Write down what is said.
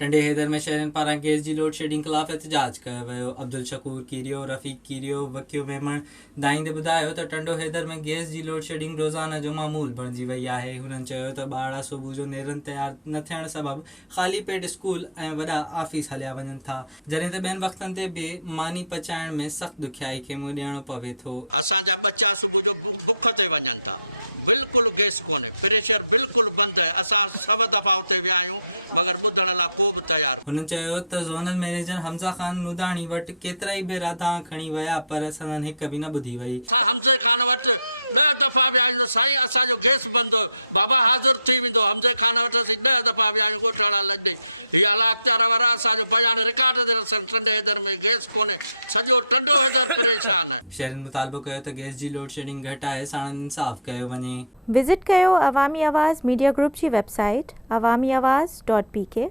टंडे हैदर में शहरनि पारां गैस जी लोड शेडिंग ख़िलाफ़ एहतजाज कयो वियो। अब्दुल शकूर कीरियो, रफ़ीक कीरियो, वकियो मेमण दाईंदे ॿुधायो त टंडो हैदर में गैस जी लोड शेडिंग रोज़ाना जो मामूल बणिजी वई आहे। हुननि चयो त ॿार सुबुह जो नेरनि तयारु न थियण सबबि ख़ाली पेट स्कूल ऐं वॾा ऑफिस हलिया वञनि था, जॾहिं त ॿियनि वक़्तनि ते बि मानी पचाइण में सख़्तु ॾुखियाई खे मुंहुं ॾियणो पवे थो। असांजा बच्चा सुबुह जो बुख ते वञनि था, बिल्कुलु गैस कोन्हे, प्रेशर बिल्कुलु बंदि आहे। असां सभ दफ़ा उते विया आहियूं मगर ॿुधण लाइ को बि तयारु। हुननि चयो त ज़ोनल मैनेजर हमज़ा ख़ान नुदाणी वटि केतिरा ई भेरा दांह खणी विया पर संदन हिक बि न ॿुधी वई। हमज़े ख़ान वटि 10 दफ़ा विया आहियूं, साईं असांजो गैस बंदि, बाबा हाज़िर थी वेंदो। हमज़े ख़ान वटि असीं 10 दफ़ा विया आहियूं ॻोठाणा लॾे। हीअ हालात वारा असांजो बयान रिकॉर्ड ते टंडे हैदर में गैस कोन्हे, सॼो टंडो हैदर परेशान आहे। शहरनि मुतालबो कयो त गैस जी लोड शेडिंग घटाए साणनि इंसाफ़ कयो वञे। विज़िट कयो अवामी आवाज़ मीडिया ग्रुप जी वेबसाइट awamiawaz.pk।